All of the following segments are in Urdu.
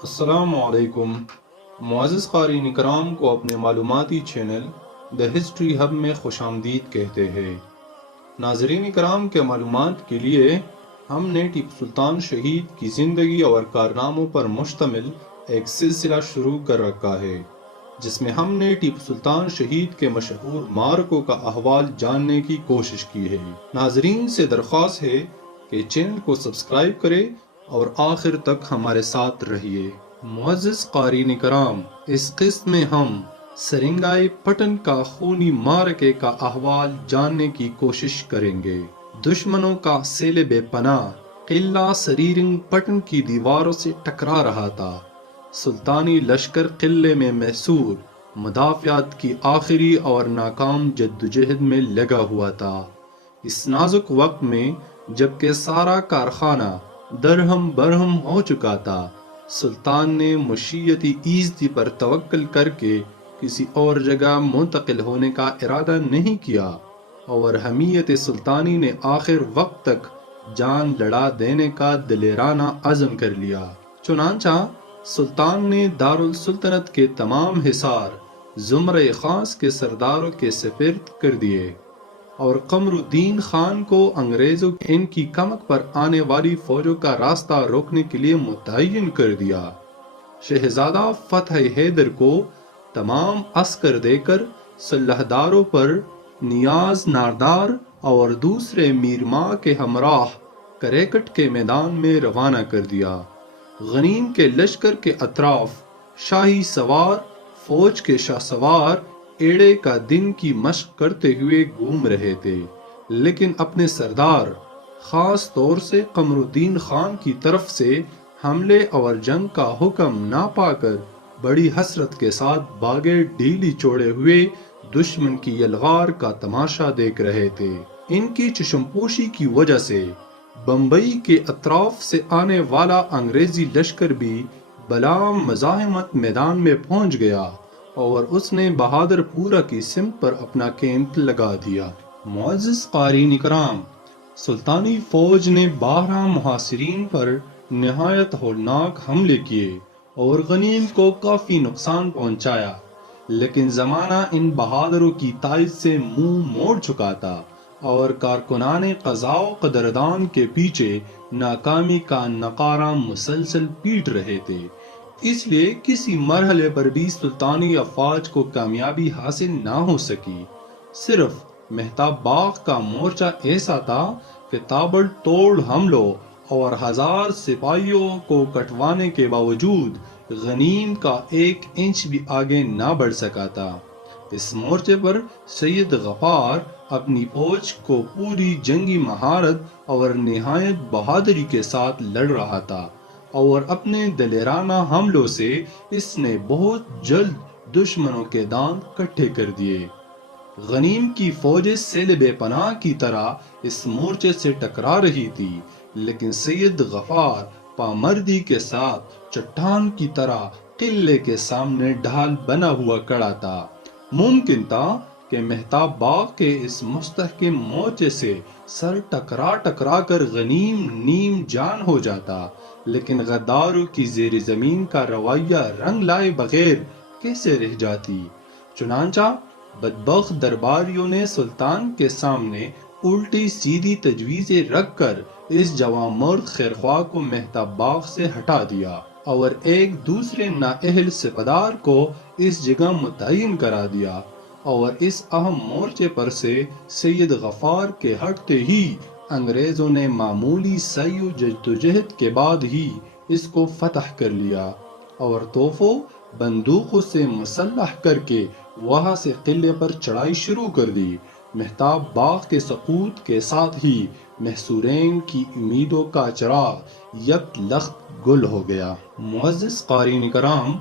السلام علیکم معزز قارئین اکرام کو اپنے معلوماتی چینل دا ہسٹری ہب میں خوش آمدید کہتے ہیں۔ ناظرین اکرام کے معلومات کے لیے ہم نے ٹیپو سلطان شہید کی زندگی اور کارناموں پر مشتمل ایک سلسلہ شروع کر رکھا ہے، جس میں ہم نے ٹیپو سلطان شہید کے مشہور معرکوں کا احوال جاننے کی کوشش کی ہے۔ ناظرین سے درخواست ہے کہ چینل کو سبسکرائب کریں اور آخر تک ہمارے ساتھ رہیے۔ معزز قارئین کرام، اس قسط میں ہم سرنگائی پٹن کا خونی معرکے کا احوال جاننے کی کوشش کریں گے۔ دشمنوں کا سیل بے پناہ قلعہ سریرنگ پٹن کی دیواروں سے ٹکرا رہا تھا۔ سلطانی لشکر قلعے میں محصور مدافعات کی آخری اور ناکام جدوجہد میں لگا ہوا تھا۔ اس نازک وقت میں جبکہ سارا کارخانہ درہم برہم ہو چکا تھا، سلطان نے مشیتی ایزدی پر توکل کر کے کسی اور جگہ منتقل ہونے کا ارادہ نہیں کیا، اور حمیت سلطانی نے آخر وقت تک جان لڑا دینے کا دلیرانہ عزم کر لیا۔ چنانچہ سلطان نے دارالسلطنت کے تمام حصار زمرہ خاص کے سرداروں کے سپرد کر دیے اور قمر الدین خان کو انگریزوں کی ان کی کمک پر آنے والی فوجوں کا راستہ روکنے کے لیے متعین کر دیا۔ شہزادہ فتح حیدر کو تمام عسکر دے کر سلحداروں پر نیاز ناردار اور دوسرے میرماہ کے ہمراہ کریکٹ کے میدان میں روانہ کر دیا۔ غنیم کے لشکر کے اطراف شاہی سوار فوج کے شاہ سوار ایڑے کا دن کی مشق کرتے ہوئے گھوم رہے تھے، لیکن اپنے سردار خاص طور سے قمر الدین خان کی طرف سے حملے اور جنگ کا حکم نہ پا کر بڑی حسرت کے ساتھ باغے ڈھیلی چوڑے ہوئے دشمن کی یلغار کا تماشا دیکھ رہے تھے۔ ان کی چشم پوشی کی وجہ سے بمبئی کے اطراف سے آنے والا انگریزی لشکر بھی بلا مزاحمت میدان میں پہنچ گیا اور اس نے بہادر پورہ کی سمت پر اپنا کیمپ لگا دیا۔ معزز قارئین اکرام، سلطانی فوج نے 12 محاصرین پر نہایت ہولناک حملے کیے اور غنیم کو کافی نقصان پہنچایا، لیکن زمانہ ان بہادروں کی تائید سے منہ موڑ چکا تھا اور کارکنان قضاء و قدردان کے پیچھے ناکامی کا نقارہ مسلسل پیٹ رہے تھے۔ اس لیے کسی مرحلے پر بھی سلطانی افواج کو کامیابی حاصل نہ ہو سکی۔ صرف مہتاب باغ کا مورچہ ایسا تھا کہ تابڑ توڑ حملوں اور 1000 سپاہیوں کو کٹوانے کے باوجود غنیم کا 1 انچ بھی آگے نہ بڑھ سکا تھا۔ اس مورچے پر سید غفار اپنی فوج کو پوری جنگی مہارت اور نہایت بہادری کے ساتھ لڑ رہا تھا، اور اپنے دلیرانہ حملوں سے اس نے بہت جلد دشمنوں کے دانت کٹھے کر دیے۔ غنیم کی فوجیں سیل بے پناہ کی طرح اس مورچے سے ٹکرا رہی تھی، لیکن سید غفار پامردی کے ساتھ چٹان کی طرح قلعے کے سامنے ڈھال بنا ہوا کڑا تھا۔ ممکن تھا کہ مہتاب باغ کے اس مستحکم مورچے سے سر ٹکرا کر غنیم نیم جان ہو جاتا، لیکن غداروں کی زیر زمین کا رویہ رنگ لائے بغیر کیسے رہ جاتی۔ چنانچہ بدبخت درباریوں نے سلطان کے سامنے الٹی سیدھی تجویزیں رکھ کر اس جوان مرد خیرخواہ کو مہتاب باغ سے ہٹا دیا اور ایک دوسرے نااہل سپہدار کو اس جگہ متعین کرا دیا، اور اس اہم مورچے پر سے سید غفار کے ہٹتے ہی انگریزوں نے معمولی سعی و جدوجہد کے بعد ہی اس کو فتح کر لیا اور توپوں بندوقوں سے مسلح کر کے وہاں سے قلعے پر چڑھائی شروع کر دی۔ مہتاب باغ کے سقوط کے ساتھ ہی محصورین کی امیدوں کا چراغ یک لخت گل ہو گیا۔ معزز قارئین کرام،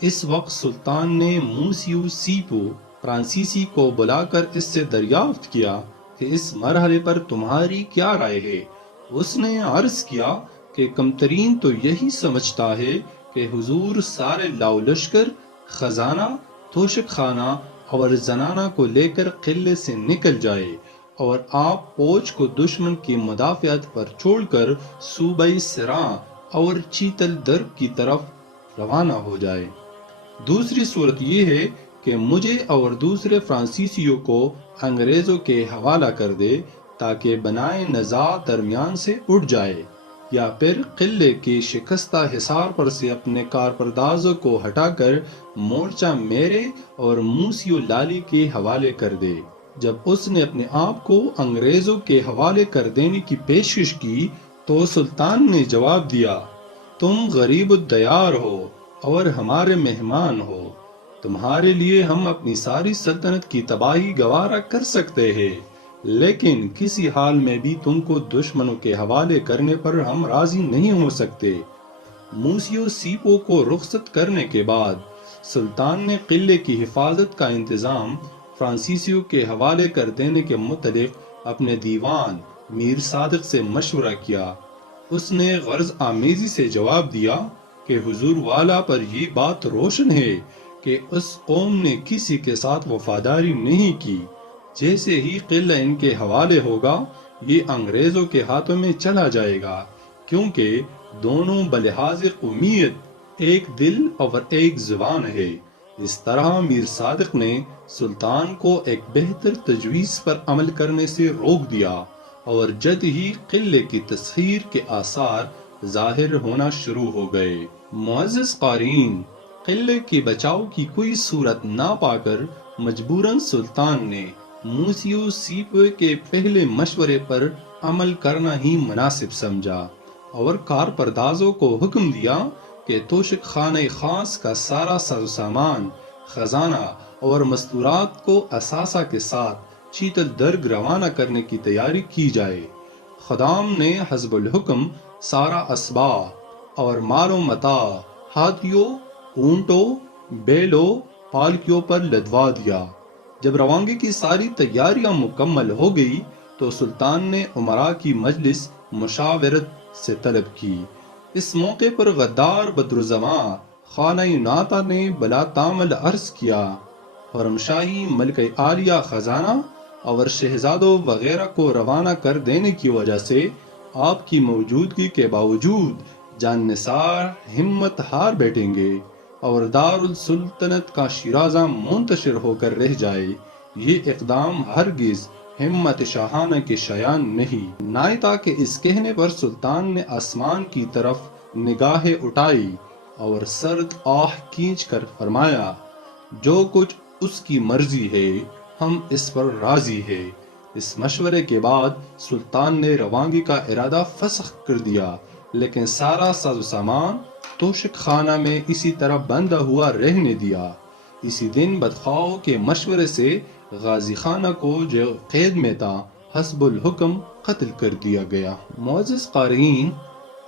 اس وقت سلطان نے موسیو سیپو فرانسیسی کو بلا کر اس سے دریافت کیا کہ اس مرحلے پر تمہاری کیا رائے ہے۔ اس نے عرض کیا کہ کمترین تو یہی سمجھتا ہے کہ حضور سارے لاؤ لشکر، خزانہ، توشک خانہ اور زنانہ کو لے کر قلعے سے نکل جائے اور آپ فوج کو دشمن کی مدافعت پر چھوڑ کر صوبہ سراں اور چیتل درب کی طرف روانہ ہو جائے۔ دوسری صورت یہ ہے کہ مجھے اور دوسرے فرانسیسیوں کو انگریزوں کے حوالہ کر دے تاکہ بنائے نزاع درمیان سے اٹھ جائے، یا پھر قلعے کی شکستہ حصار پر سے اپنے کارپردازوں کو ہٹا کر مورچہ میرے اور موسیو لالی کے حوالے کر دے۔ جب اس نے اپنے آپ کو انگریزوں کے حوالے کر دینے کی پیشکش کی تو سلطان نے جواب دیا، تم غریب الدیار ہو اور ہمارے مہمان ہو، تمہارے لیے ہم اپنی ساری سلطنت کی تباہی گوارا کر سکتے ہیں، لیکن کسی حال میں بھی تم کو دشمنوں کے حوالے کرنے پر ہم راضی نہیں ہو سکتے۔ موسیو سیپو کو رخصت کرنے کے بعد سلطان نے قلعے کی حفاظت کا انتظام فرانسیسیوں کے حوالے کر دینے کے متعلق اپنے دیوان میر صادق سے مشورہ کیا۔ اس نے غرض آمیزی سے جواب دیا کہ حضور والا پر یہ بات روشن ہے کہ اس قوم نے کسی کے ساتھ وفاداری نہیں کی، جیسے ہی قلعہ ان کے حوالے ہوگا یہ انگریزوں کے ہاتھوں میں چلا جائے گا، کیونکہ دونوں بلحاظ قومیت ایک دل اور ایک زبان ہے۔ اس طرح میر صادق نے سلطان کو ایک بہتر تجویز پر عمل کرنے سے روک دیا اور جلد ہی قلعے کی تسخیر کے آثار ظاہر ہونا شروع ہو گئے۔ معزز قارئین، قلعے کے بچاؤ کی کوئی صورت نہ پا کر مجبوراً سلطان نے موسیو سیپو کے پہلے مشورے پر عمل کرنا ہی مناسب سمجھا اور کارپردازوں کو حکم دیا کہ توشک خانہ خاص کا سارا ساز و سامان، خزانہ اور مستورات کو اثاثہ کے ساتھ چیتل درگ روانہ کرنے کی تیاری کی جائے۔ خدام نے حسب الحکم سارا اسباح اور مال و متاع ہاتھیوں، اونٹوں، بیلوں، پالکیوں پر لدوا دیا۔ جب روانگی کی ساری تیاریاں مکمل ہو گئی تو سلطان نے امراء کی مجلس مشاورت سے طلب کی۔ اس موقع پر غدار بدرالزماں خانہ ناتا نے بلا تامل عرض کیا، حرم شاہی ملکہ عالیہ خزانہ اور شہزادوں وغیرہ کو روانہ کر دینے کی وجہ سے آپ کی موجودگی کے باوجود جان نثار ہمت ہار بیٹھیں گے اور دارالسلطنت کا شیرازہ منتشر ہو کر رہ جائے۔ یہ اقدام ہرگز ہمت شاہانہ کے شایان نہیں۔ نائتا کے اس کہنے پر سلطان نے آسمان کی طرف نگاہیں اٹھائی اور سرد آہ کھینچ کر فرمایا، جو کچھ اس کی مرضی ہے ہم اس پر راضی ہے۔ اس مشورے کے بعد سلطان نے روانگی کا ارادہ فسخ کر دیا، لیکن سارا ساز و سامان توشک خانہ میں اسی طرح بندہ ہوا رہنے دیا۔ اسی دن بدخواہوں کے مشورے سے غازی خانہ کو جو قید میں تھا حسب الحکم قتل کر دیا گیا۔ معزز قارئین،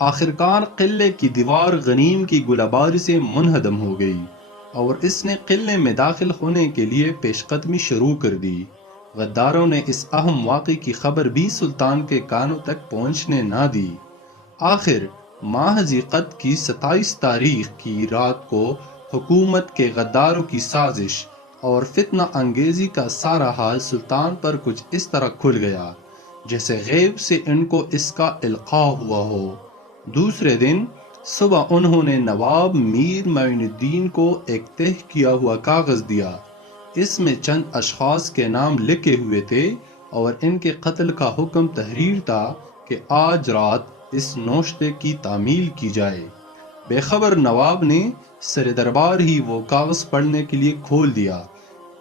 آخرکار قلعے کی دیوار غنیم کی گولہ باری سے منہدم ہو گئی اور اس نے قلعے میں داخل ہونے کے لیے پیش قدمی شروع کر دی۔ غداروں نے اس اہم واقعے کی خبر بھی سلطان کے کانوں تک پہنچنے نہ دی۔ آخر ماہ ذی قعدہ کی 27 تاریخ کی رات کو حکومت کے غداروں کی سازش اور فتنہ انگیزی کا سارا حال سلطان پر کچھ اس طرح کھل گیا جیسے غیب سے ان کو اس کا القاء ہوا ہو۔ دوسرے دن صبح انہوں نے نواب میر معین الدین کو ایک تہہ کیا ہوا کاغذ دیا۔ اس میں چند اشخاص کے نام لکھے ہوئے تھے اور ان کے قتل کا حکم تحریر تھا کہ آج رات اس نوشتے کی تعمیل کی جائے۔ بے خبر نواب نے سر دربار ہی وہ کاغذ پڑھنے کے لیے کھول دیا۔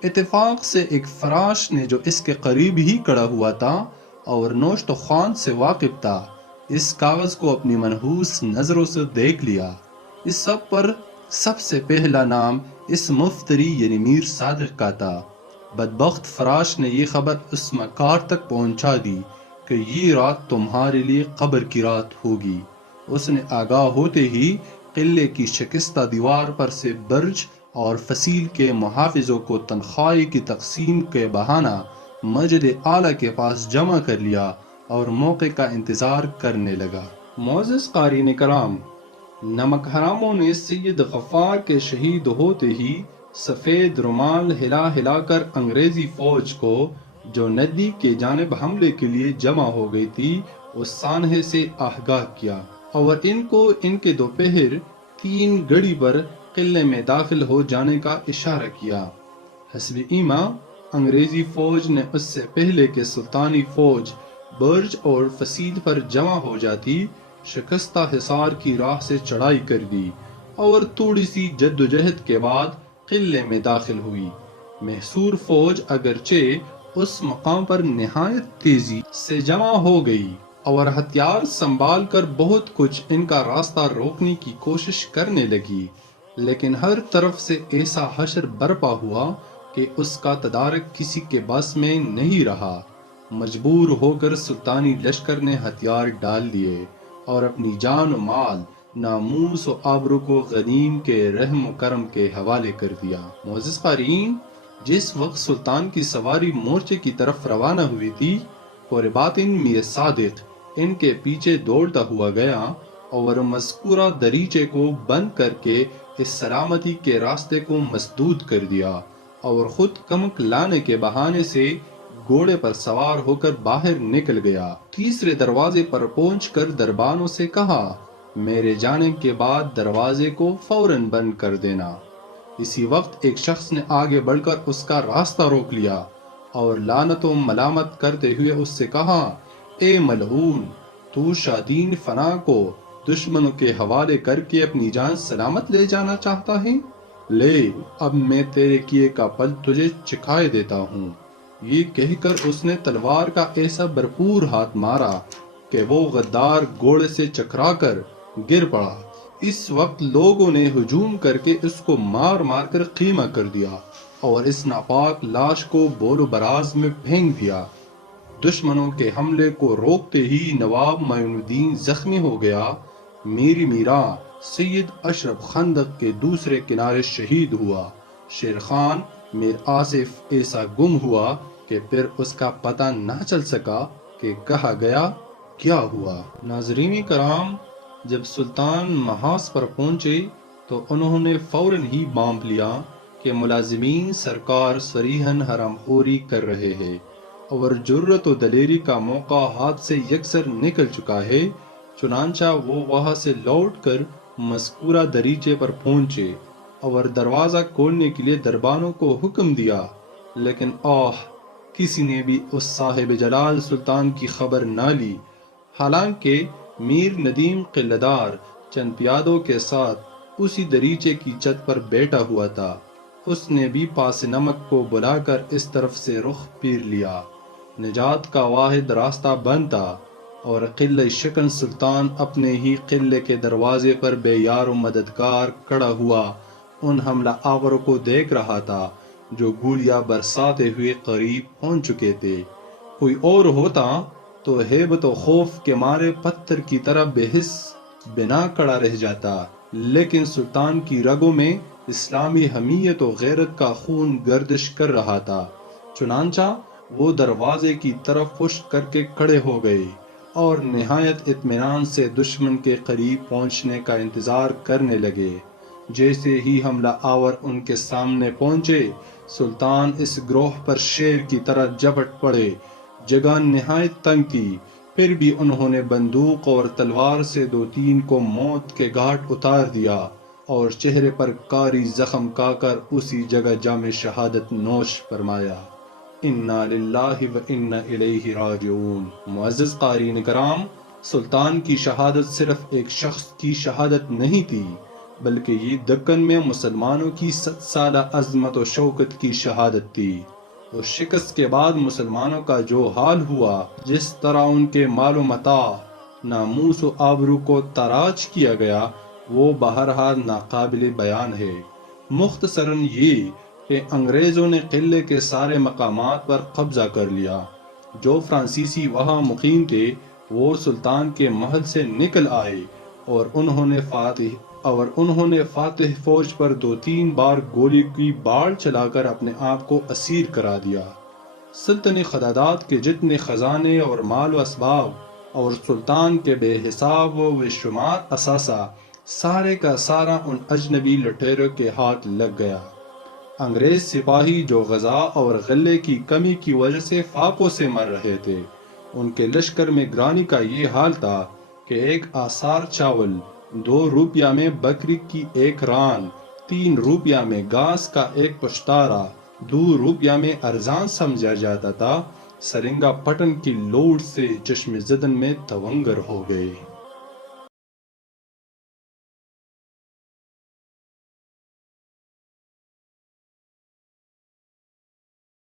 اتفاق سے ایک فراش نے جو اس کے قریب ہی کھڑا ہوا تھا اور نوشت خوان سے واقف تھا، اس کاغذ کو اپنی منحوس نظروں سے دیکھ لیا۔ اس سب پر سب سے پہلا نام اس مفتری یعنی میر صادق کا تھا۔ بدبخت فراش نے یہ خبر اس مکار تک پہنچا دی کہ یہ رات تمہارے لیے قبر کی رات ہوگی۔ اس نے آگاہ ہوتے ہی قلعے کی شکستہ دیوار پر سے برج اور فصیل کے محافظوں کو تنخواہ کی تقسیم کے بہانہ مسجد اعلیٰ کے پاس جمع کر لیا اور موقع کا انتظار کرنے لگا۔ معزز قارئین کرام، نمک حراموں نے سید غفار کے شہید ہوتے ہی سفید رومال ہلا ہلا کر انگریزی فوج کو جو ندی کے جانب حملے کے لیے جمع ہو گئی تھی اس سانحے سے آگاہ کیا اور ان کو ان کے دوپہر 3 گھڑی پر قلعے میں داخل ہو جانے کا اشارہ کیا۔ حسب ایما انگریزی فوج نے اس سے پہلے کہ سلطانی فوج برج اور فصیل پر جمع ہو جاتی شکستہ حصار کی راہ سے چڑھائی کر دی اور تھوڑی سی جدوجہد کے بعد قلعے میں داخل ہوئی۔ محصور فوج اگرچہ اس مقام پر نہایت تیزی سے جمع ہو گئی اور ہتھیار سنبھال کر بہت کچھ ان کا راستہ روکنے کی کوشش کرنے لگی، لیکن ہر طرف سے ایسا حشر برپا ہوا کہ اس کا تدارک کسی کے بس میں نہیں رہا۔ مجبور ہو کر سلطانی لشکر نے ہتھیار ڈال دیے اور اپنی جان و مال، ناموس و آبرو کو غنیم کے رحم و کرم کے حوالے کر دیا۔ معزز قارئین، جس وقت سلطان کی سواری مورچے کی طرف روانہ ہوئی تھی، باطن میر صادق ان کے پیچھے دوڑتا ہوا گیا اور مذکورہ دریچے کو بند کر کے اس سلامتی کے راستے کو مسدود کر دیا اور خود کمک لانے کے بہانے سے گھوڑے پر سوار ہو کر باہر نکل گیا۔ تیسرے دروازے پر پہنچ کر دربانوں سے کہا، میرے جانے کے بعد دروازے کو فوراً بند کر دینا۔ اسی وقت ایک شخص نے آگے بڑھ کر اس کا راستہ روک لیا اور لعنت و ملامت کرتے ہوئے اس سے کہا، اے ملعون، تو شادین فنا کو دشمنوں کے حوالے کر کے اپنی جان سلامت لے جانا چاہتا ہے؟ لے، اب میں تیرے کیے کا پل تجھے چکھائے دیتا ہوں۔ یہ کہہ کر اس نے تلوار کا ایسا بھرپور ہاتھ مارا کہ وہ غدار گھوڑے سے چکرا کر گر پڑا۔ اس وقت لوگوں نے ہجوم کر کے اس کو مار مار کر قیمہ کر دیا اور اس ناپاک لاش کو بول و براز میں پھینک دیا۔ دشمنوں کے حملے کو روکتے ہی نواب معین الدین زخمی ہو گیا۔ میری میرا سید اشرف خندق کے دوسرے کنارے شہید ہوا۔ شیر خان میر آصف ایسا گم ہوا کہ پھر اس کا پتہ نہ چل سکا کہ کہا گیا کیا ہوا۔ ناظرین کرام، جب سلطان محاذ پر پہنچے تو انہوں نے فوراً ہی بانپ لیا کہ ملازمین سرکار صریحاً حرام خوری کر رہے ہیں اور جرأت و دلیری کا موقع ہاتھ سے یکسر نکل چکا ہے۔ چنانچہ وہ وہاں سے لوٹ کر مذکورہ دریچے پر پہنچے اور دروازہ کھولنے کے لیے دربانوں کو حکم دیا، لیکن کسی نے بھی اس صاحب جلال سلطان کی خبر نہ لی۔ حالانکہ میر ندیم قلعہ دار چند پیادوں کے ساتھ اسی دریچے کی چھت پر بیٹھا ہوا تھا، اس نے بھی پاس نمک کو بلا کر اس طرف سے رخ پھیر لیا۔ نجات کا واحد راستہ بند تھا اور قلعہ شکن سلطان اپنے ہی قلعے کے دروازے پر بے یار و مددگار کھڑا ہوا ان حملہ آوروں کو دیکھ رہا تھا جو گولیاں برساتے ہوئے قریب پہنچ چکے تھے۔ کوئی اور ہوتا تو ہیبت و خوف کے مارے پتھر کی طرح بے حس بنا کھڑا رہ جاتا، لیکن سلطان کی رگوں میں اسلامی حمیت و غیرت کا خون گردش کر رہا تھا۔ چنانچہ وہ دروازے کی طرف پشت کر کے کھڑے ہو گئے اور نہایت اطمینان سے دشمن کے قریب پہنچنے کا انتظار کرنے لگے۔ جیسے ہی حملہ آور ان کے سامنے پہنچے، سلطان اس گروہ پر شیر کی طرح جھپٹ پڑے۔ جگہ نہایت تنگ تھی، پھر بھی انہوں نے بندوق اور تلوار سے 2-3 کو موت کے گھاٹ اتار دیا اور چہرے پر کاری زخم کا کر اسی جگہ جام شہادت نوش فرمایا۔ انا للہ و انا الیہ راجعون۔ معزز قارئین کرام، سلطان کی شہادت صرف ایک شخص کی شہادت نہیں تھی، بلکہ یہ دکن میں مسلمانوں کی 7 سالہ عظمت و شوکت کی شہادت تھی۔ اس شکست کے بعد مسلمانوں کا جو حال ہوا، جس طرح ان کے مال و متاع، ناموس و آبرو کو تاراج کیا گیا، وہ بہرحال ناقابل بیان ہے۔ مختصراً یہ کہ انگریزوں نے قلعے کے سارے مقامات پر قبضہ کر لیا۔ جو فرانسیسی وہاں مقیم تھے وہ سلطان کے محل سے نکل آئے اور انہوں نے فاتح فوج پر 2-3 بار گولی کی باڑ چلا کر اپنے آپ کو اسیر کرا دیا۔ سلطنتی خدادات کے جتنے خزانے اور مال و اسباب اور سلطان کے بے حساب و بے شمار اثاثہ، سارے کا سارا ان اجنبی لٹیروں کے ہاتھ لگ گیا۔ انگریز سپاہی جو غذا اور غلے کی کمی کی وجہ سے فاقوں سے مر رہے تھے، ان کے لشکر میں گرانی کا یہ حال تھا کہ ایک آثار چاول 2 روپیہ میں بکری کی ایک ران، 3 روپیہ میں گھاس کا ایک پشتارا، 2 روپیہ میں ارزاں سمجھا جاتا تھا۔ سرنگا پٹن کی لوٹ سے چشم زدن میں تونگر ہو گئے۔